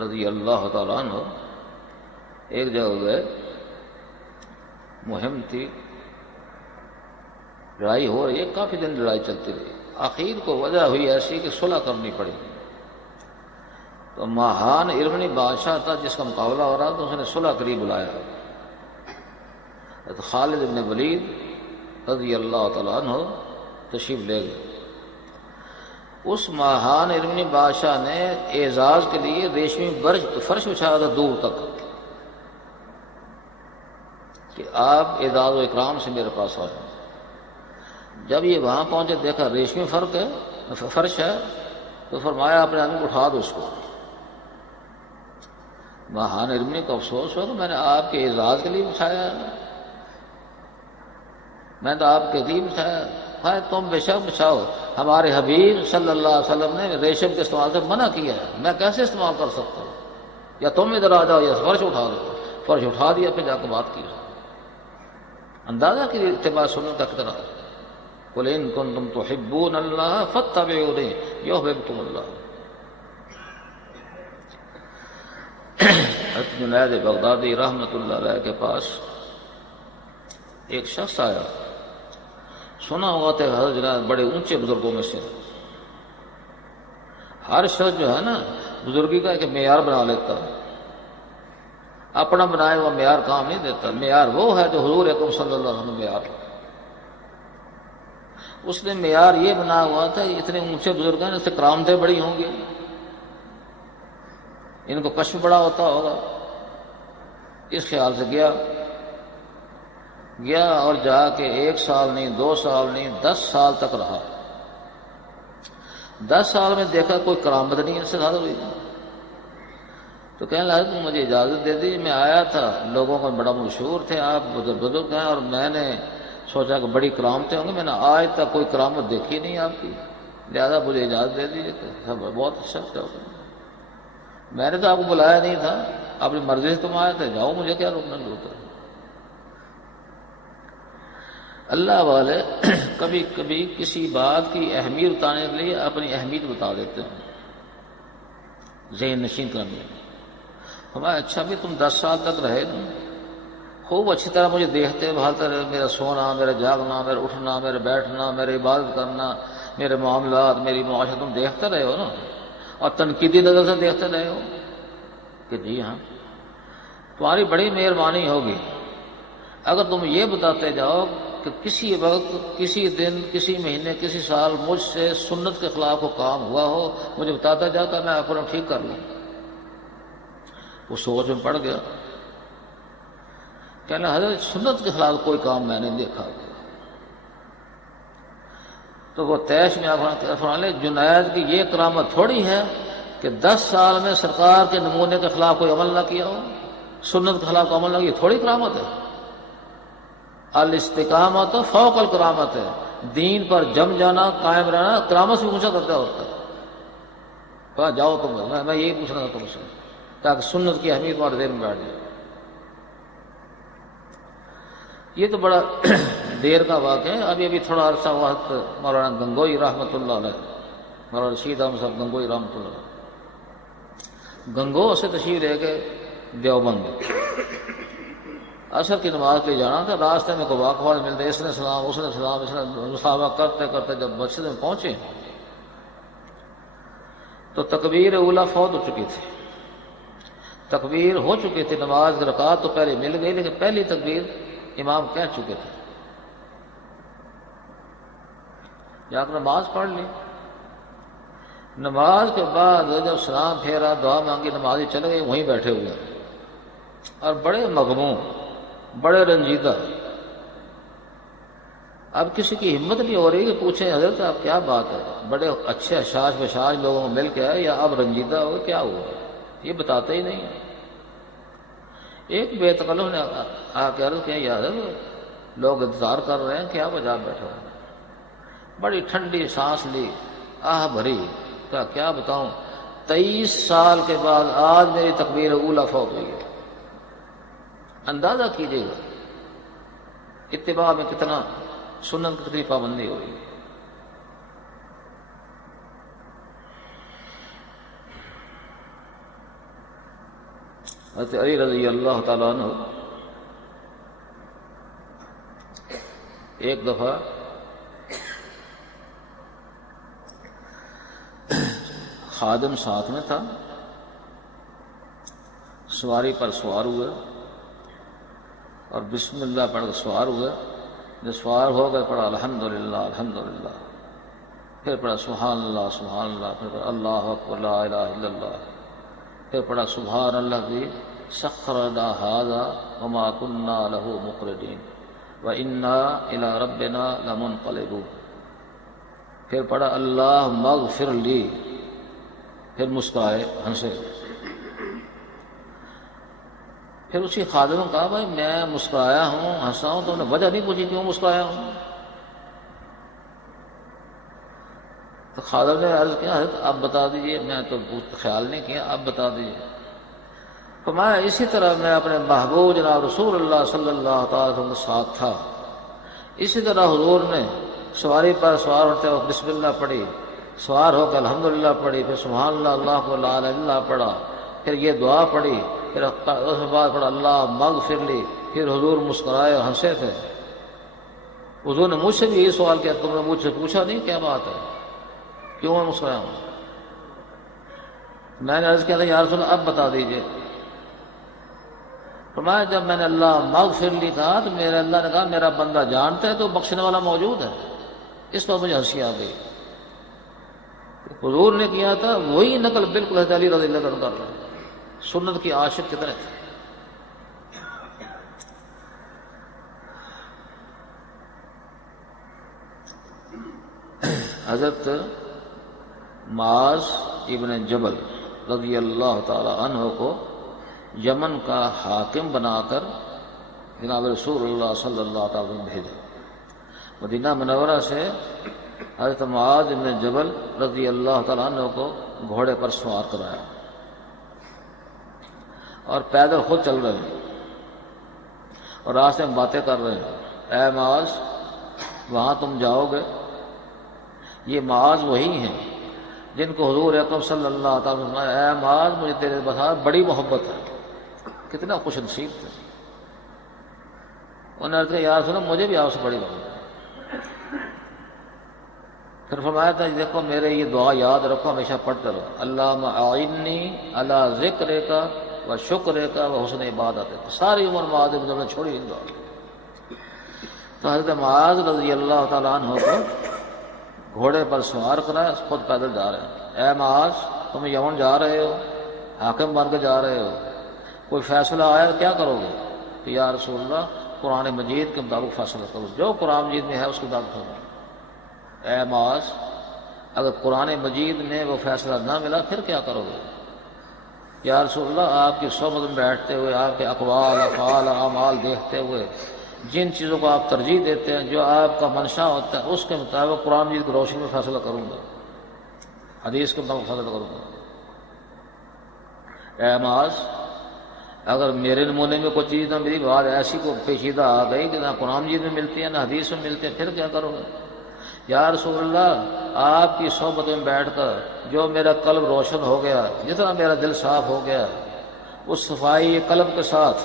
رضی اللہ تعالیٰ عنہ ایک جگہ گئے، مہم تھی، لڑائی ہو رہی ہے، کافی دن لڑائی چلتی رہی، آخر کو وجہ ہوئی ایسی کہ صلح کرنی پڑی۔ تو ماہان ارمنی بادشاہ تھا جس کا مقابلہ ہو رہا تو اس نے صلح کے لیے بلایا۔ حضرت خالد بن ولید رضی اللہ تعالیٰ عنہ تشریف لے گئے۔ اس ماہان ارمنی بادشاہ نے اعزاز کے لیے ریشمی فرش بچھایا تھا دور تک کہ آپ اعزاز و اکرام سے میرے پاس آئے۔ جب یہ وہاں پہنچے دیکھا ریشمی فرش ہے تو فرمایا اپنے آدمی کو اٹھا دو اس کو۔ ماہان ارمنی کو افسوس ہوا کہ میں نے آپ کے اعزاز کے لیے بچھایا، میں تو آپ کے لیے بچھایا۔ تم بے شک بچھاؤ، ہمارے حبیب صلی اللہ علیہ وسلم نے ریشم کے استعمال سے منع کیا ہے، میں کیسے استعمال کر سکتا ہوں؟ یا تم ادھر آ جاؤ یا فرش اٹھا دو۔ فرش اٹھا دیا، پھر جا کے بات کی، اندازہ کی اتباع سنت کا کتنا۔ قل ان کنتم تحبون اللہ فاتبعونی یحببکم اللہ۔ حضرت جنید بغدادی رحمۃ اللہ علیہ کے پاس ایک شخص آیا، سنا ہوا تھا حضرت جنید بڑے اونچے بزرگوں میں سے۔ ہر شخص جو ہے نا بزرگی کا ایک معیار بنا لیتا، اپنا بنائے وہ معیار کام نہیں دیتا۔ معیار وہ ہے جو حضور اکرم صلی اللہ علیہ وسلم معیار، اس نے معیار یہ بنا ہوا تھا اتنے اونچے بزرگ ہیں، اس سے کرامتیں بڑی ہوں گی، ان کو کشف بڑا ہوتا ہوگا، اس خیال سے گیا اور جا کے 1 سال نہیں 2 سال نہیں 10 سال تک رہا۔ 10 سال میں دیکھا کوئی کرامت نہیں اس سے ظاہر ہوئی، تو کہنے لگا تم مجھے اجازت دے دی، میں آیا تھا لوگوں کو بڑا مشہور تھے، آپ بزرگ ہیں، اور میں نے سوچا کہ بڑی کرامتیں ہوں گی، میں نے آج تک کوئی کرامت دیکھی نہیں آپ کی، لہذا مجھے اجازت دے دیجیے کہ سب بہت اچھا کیا ہوگا، میں نے تو آپ کو بلایا نہیں تھا، اپنی مرضی سے تم آئے تھے، جاؤ مجھے کیا روکنا ضرورت ہے۔ اللہ والے کبھی کبھی کسی بات کی اہمیت بتانے کے لیے اپنی اہمیت بتا دیتے ہیں، ذہن نشین کرنے میں۔ ہمارا اچھا بھی تم 10 سال تک رہے نا، خوب اچھی طرح مجھے دیکھتے بھالتے رہے، میرا سونا، میرا جاگنا، میرا اٹھنا، میرا بیٹھنا، میرے عبادت کرنا، میرے معاملات، میری معاشرت تم دیکھتے رہے ہو نا، اور تنقیدی نظر سے دیکھتے رہے ہو کہ جی ہاں تمہاری بڑی مہربانی ہوگی اگر تم یہ بتاتے جاؤ کہ کسی وقت، کسی دن، کسی مہینے، کسی سال مجھ سے سنت کے خلاف کو کام ہوا ہو، مجھے بتاتا جاتا میں اپنا ٹھیک کر لوں۔ وہ سوچ میں پڑ گیا، کہنا حضرت سنت کے خلاف کوئی کام میں نے دیکھا۔ تو وہ تیش میں فرمانے جنید کی یہ کرامت تھوڑی ہے کہ 10 سال میں سرکار کے نمونے کے خلاف کوئی عمل نہ کیا ہو، سنت کے خلاف عمل نہ کیا، تھوڑی کرامت ہے۔ الاستقامت فوق الکرامت ہے، دین پر جم جانا، قائم رہنا کرامت سے اونچا کرتا ہوتا ہے۔ کہا جاؤ تم، میں یہی پوچھ رہا تھا تم سے تاکہ سنت کی اہمیت تمہارے ذہن میں بیٹھ جائے۔ یہ تو بڑا دیر کا واقعہ ہے، ابھی تھوڑا عرصہ وقت مولانا گنگوئی رحمۃ اللہ علیہ، مولانا رشید احمد صاحب گنگوئی رحمۃ اللہ علیہ گنگو سے تشریف لے کے دیوبند عصر کی نماز کے جانا تھا، راستے میں کوئی واقعات ملتے، اس نے سلام اس نے سلام، اس نے مسابقہ کرتے کرتے جب مسجد میں پہنچے تو تکبیر اولیٰ فوت ہو چکی تھی، تکبیر ہو چکی تھی، نماز کی رکعت تو پہلے مل گئی لیکن پہلی تکبیر امام کہہ چکے تھے، جا کر نماز پڑھ لی۔ نماز کے بعد جب سلام پھیرا، دعا مانگی، نمازی چلے گئے، وہیں بیٹھے ہوئے اور بڑے مغموم، بڑے رنجیدہ۔ اب کسی کی ہمت نہیں ہو رہی کہ پوچھیں حضرت آپ کیا بات ہے، بڑے اچھے اشاش بشاش لوگوں کو مل کے آئے یا اب رنجیدہ ہو، کیا ہوا، یہ بتاتے ہی نہیں۔ ایک بے تکلف نے آ کے عرض کیا یا حضرت لوگ انتظار کر رہے ہیں، کیا وجہ بیٹھے ہو؟ بڑی ٹھنڈی سانس لی، آہ بھری، کہا کیا بتاؤں، 23 سال کے بعد آج میری تکبیر اولیٰ فوت ہوئی ہے۔ اندازہ کیجیے گا اتباع میں کتنا، سنت کی کتنی پابندی ہوئی۔ حضرت علی رضی اللہ تعالیٰ عنہ ایک دفعہ خادم ساتھ میں تھا، سواری پر سوار ہوئے اور بسم اللہ پڑھ کر سوار ہوئے، جب سوار ہو گئے پڑھا الحمدللہ الحمدللہ، پھر پڑھا سبحان اللہ سبحان اللہ، پھر پڑھا اللہ اکبر لا الہ الا اللہ، پھر پڑھا سبحان اللہ الذی سخر لنا ھذا وما كنا له مقرنین وانا الی ربنا لمنقلبون، پھر پڑھا اللہم اغفر لی، پھر مسکرائے، ہنسے۔ پھر اسی خادم نے کہا بھائی میں مسکرایا ہوں، ہنسا ہوں، تو انہوں نے وجہ نہیں پوچھی کیوں مسکرایا ہوں؟ تو خادم نے عرض کیا حضرت آپ بتا دیجئے، میں تو خیال نہیں کیا، آپ بتا دیجئے۔ فرمایا اسی طرح میں اپنے محبوب جناب رسول اللہ صلی اللہ تعالی وسلم کے ساتھ تھا، اسی طرح حضور نے سواری پر سوار ہوتے وقت بسم اللہ پڑھی، سوار ہو کے الحمدللہ پڑھی، پھر سبحان اللہ، اللہ کو لا الہ الا اللہ پڑھا، پھر یہ دعا پڑھی، پھر اس کے بعد پڑھا اللہ مغفر لی، پھر حضور مسکرائے اور ہنسے تھے۔ حضور نے مجھ سے بھی یہی سوال کیا، تم نے مجھ سے پوچھا نہیں کیا بات ہے، کیوں میں مسکرایا ہوں؟ میں نے عرض کیا تھا یا رسول اللہ اب بتا دیجئے۔ فرمایا جب میں نے اللہ مغفر لی کہا تو میرے اللہ نے کہا میرا بندہ جانتا ہے تو بخشنے والا موجود ہے۔ اس پر مجھے ہنسی آ گئی۔ حضور نے کیا تھا وہی نقل بالکل حضرت علی رضی اللہ عنہ کر رہا ہے، سنت کی عاشق کتنے تھے۔ حضرت معاذ ابن جبل رضی اللہ تعالی عنہ کو یمن کا حاکم بنا کر جناب رسول اللہ صلی اللہ تعالی وسلم بھیجا۔ مدینہ منورہ سے حضرت معاذ ابن جبل رضی اللہ تعالیٰ عنہ کو گھوڑے پر سوار کرایا اور پیدل خود چل رہے ہیں اور راستے میں باتیں کر رہے ہیں۔ اے معاذ وہاں تم جاؤ گے، یہ معاذ وہی ہیں جن کو حضور اکرم صلی اللہ تعالیٰ وسلم نے اے معاذ مجھے تیرے بساتھ بڑی محبت ہے۔ کتنا خوش نصیب تھے۔ انہوں نے عرض کیا یا رسول اللہ مجھے بھی آپ سے بڑی محبت ہے۔ پھر فرمایا تھا دیکھو میرے یہ دعا یاد رکھو، ہمیشہ پڑھتے رہو، اللہم اعنی علی ذکرک و شکرک و حسن عبادتک۔ ساری عمر معاذ بن جبل چھوڑی ان دعا۔ تو حضرت معاذ رضی اللہ تعالیٰ عنہ کو گھوڑے پر سوار کرایا، خود پیدل جا رہے ہیں۔ اے معاذ تم یمن جا رہے ہو، حاکم بن کے جا رہے ہو، کوئی فیصلہ آیا کیا کرو گے؟ کہ یا رسول اللہ قرآن مجید کے مطابق فیصلہ کرو، جو قرآن مجید میں ہے اس کے مطابق کرو۔ اے معاذ اگر قرآن مجید میں وہ فیصلہ نہ ملا پھر کیا کرو گے؟ یا رسول اللہ آپ کی صحبت میں بیٹھتے ہوئے آپ کے اقوال افعال اعمال دیکھتے ہوئے جن چیزوں کو آپ ترجیح دیتے ہیں، جو آپ کا منشا ہوتا ہے اس کے مطابق قرآن مجید کی روشنی میں فیصلہ کروں گا، حدیث کے مطابق فیصلہ کروں گا۔ اے معاذ اگر میرے نمونے میں کوئی چیز نہ ملی، بات ایسی کو پیچیدہ آ گئی کہ نہ قرآن مجید میں ملتی ہے نہ حدیث میں ملتی ہے، پھر کیا کرو گے؟ یا رسول اللہ آپ کی صحبت میں بیٹھ کر جو میرا قلب روشن ہو گیا، جتنا میرا دل صاف ہو گیا، اس صفائی قلب کے ساتھ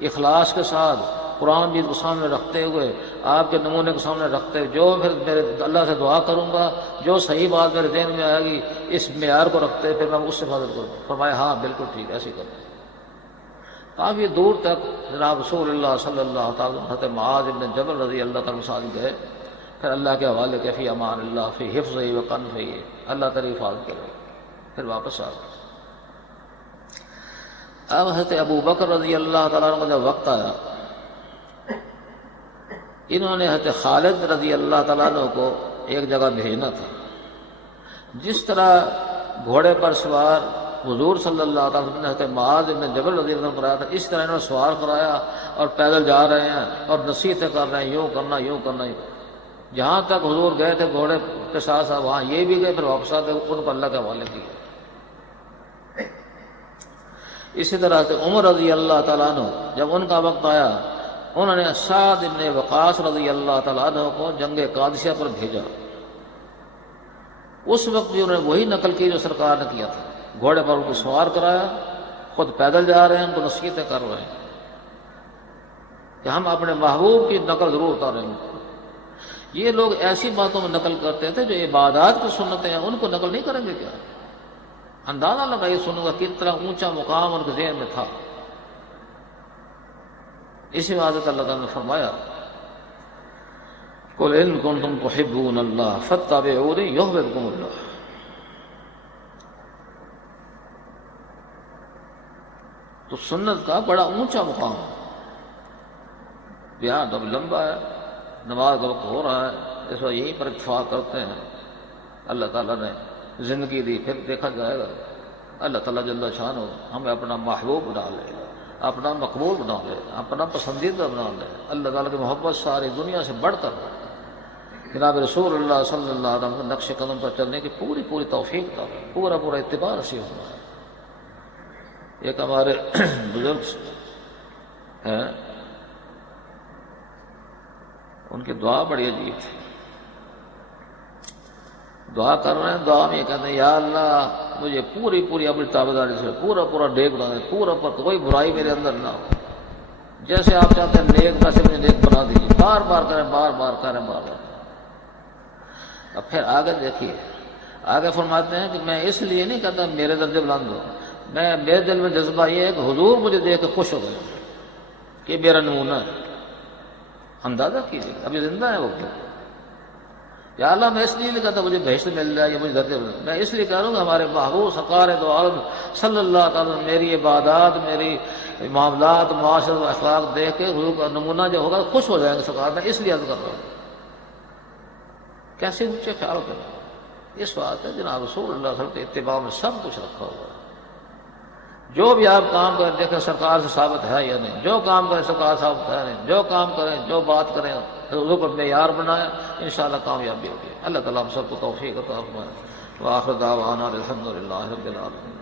اخلاص کے ساتھ قرآن مجید کو سامنے رکھتے ہوئے آپ کے نمونے کو سامنے رکھتے ہوئے جو پھر میرے اللہ سے دعا کروں گا، جو صحیح بات میرے ذہن میں آئے گی اس معیار کو رکھتے پھر میں اس سے حفاظت کروں گا۔ فرمایا ہاں بالکل ٹھیک ایسے کروں۔ کافی دور تک جناب رسول اللہ صلی اللہ تعالیٰ حضرت معاذ ابن جبل رضی اللہ تعالیٰ عنہ گئے، پھر اللہ کے حوالے کے فی امان اللہ فی حفظ و قنف، اللہ تعالیٰ حفاظت کرے، پھر واپس آ گئے۔ اب حضرت ابو بکر رضی اللہ تعالیٰ عنہ کا جب وقت آیا، انہوں نے حضرت خالد رضی اللہ تعالیٰ عنہ کو ایک جگہ بھیجنا تھا۔ جس طرح گھوڑے پر سوار حضور صلی اللہ تعالیٰ وسلم نے حضرت معاذ بن جبل رضی اللہ عنہ کرایا تھا، اس طرح انہوں نے سوار کرایا اور پیدل جا رہے ہیں اور نصیحتیں کر رہے ہیں، یوں کرنا یوں کرنا۔ جہاں تک حضور گئے تھے گھوڑے کے ساتھ ساتھ وہاں یہ بھی گئے، پھر واپس آ کے ان کو اللہ کے حوالے کیا۔ اسی طرح سے عمر رضی اللہ تعالیٰ عنہ جب ان کا وقت آیا، انہوں نے سعد بن وقاص رضی اللہ تعالیٰ عنہ کو جنگ قادسیہ پر بھیجا۔ اس وقت بھی انہوں نے وہی نقل کی جو سرکار نے کیا تھا، گھوڑے پر ان کو سوار کرایا، خود پیدل جا رہے ہیں، ان کو نصیحتیں کر رہے ہیں کہ ہم اپنے محبوب کی نقل ضرور اتاریں گے۔ یہ لوگ ایسی باتوں میں نقل کرتے تھے جو عبادات کی سنتیں ہیں، ان کو نقل نہیں کریں گے کیا؟ اندازہ لگائیے سنوں گا کتنا اونچا مقام ان کے ذہن میں تھا۔ اسی وجہ اللہ تعالیٰ نے فرمایا قُلْ إِن كُنتُمْ تُحِبُّونَ اللَّهَ فَاتَّبِعُونِي يُحْبِبْكُمُ اللَّهُ۔ تو سنت کا بڑا اونچا مقام ہے۔ بیان اب لمبا ہے، نماز کا وقت ہو رہا ہے، اس وقت یہیں پر اتفاق کرتے ہیں۔ اللہ تعالیٰ نے زندگی دی، پھر دیکھا جائے گا۔ اللہ تعالیٰ جل شانہ ہمیں اپنا محبوب بنا لے، اپنا مقبول بنا لے، اپنا پسندیدہ بنا لے۔ اللہ تعالیٰ کی محبت ساری دنیا سے بڑھ کر جناب رسول اللہ صلی اللہ علیہ وسلم کے نقش قدم پر چلنے کی پوری توفیق تھا، پورا اتباع نصیب ہونا ہے۔ ایک ہمارے بزرگ ہیں، ان کی دعا بڑی عجیب تھی۔ دعا کر رہے ہیں، دعا میں یہ کہتے ہیں یا اللہ مجھے پوری پوری اپنی تابعداری سے پورا پورا نیک بنا دے، پورا پر کوئی برائی میرے اندر نہ ہو، جیسے آپ چاہتے ہیں نیک ویسے مجھے نیک بنا دیجیے، بار بار کریں، بار بار کریں، بار بار۔ اب پھر آگے دیکھیے، آگے فرماتے ہیں کہ میں اس لیے نہیں کہتا میرے درجے بلند ہو، میرے دل میں جذبہ یہ ہے کہ حضور مجھے دیکھ کے خوش ہو گئے کہ میرا نمونہ ہے۔ اندازہ کیجیے ابھی زندہ ہے وہ کیا، یا اللہ میں اس لیے نہیں کہتا مجھے بہشت مل جائے یا مجھے درجے مل جائے، میں اس لیے کہہ رہا ہوں کہ ہمارے محبوب سرکار دو عالم صلی اللہ تعالیٰ میری عبادات، میری معاملات، معاشرت و اخلاق دیکھ کے حضور کا نمونہ جو ہوگا خوش ہو جائیں گے سرکار، میں اس لیے عرض کر رہا ہوں۔ کیسے اونچے خیال کریں، اس بات ہے جناب رسول اللہ صلی اللہ علیہ وسلم کے اتباع میں سب کچھ رکھا ہوا ہے۔ جو بھی آپ کام کریں دیکھیں سرکار سے ثابت ہے یا نہیں، جو کام کریں سرکار ثابت ہے نہیں، جو کام کریں جو بات کریں حضور کو معیار بنائیں، انشاءاللہ کامیابی ہوگی۔ اللہ تعالیٰ ہم سب کو توفیق عطا فرمائے۔ وآخر دعوانا الحمدللہ رب العالمین۔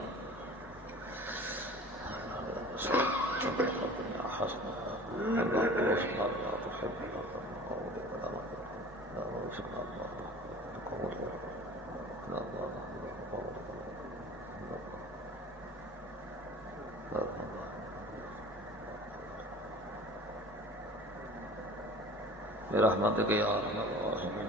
برحمتک یا ارحم الراحمین۔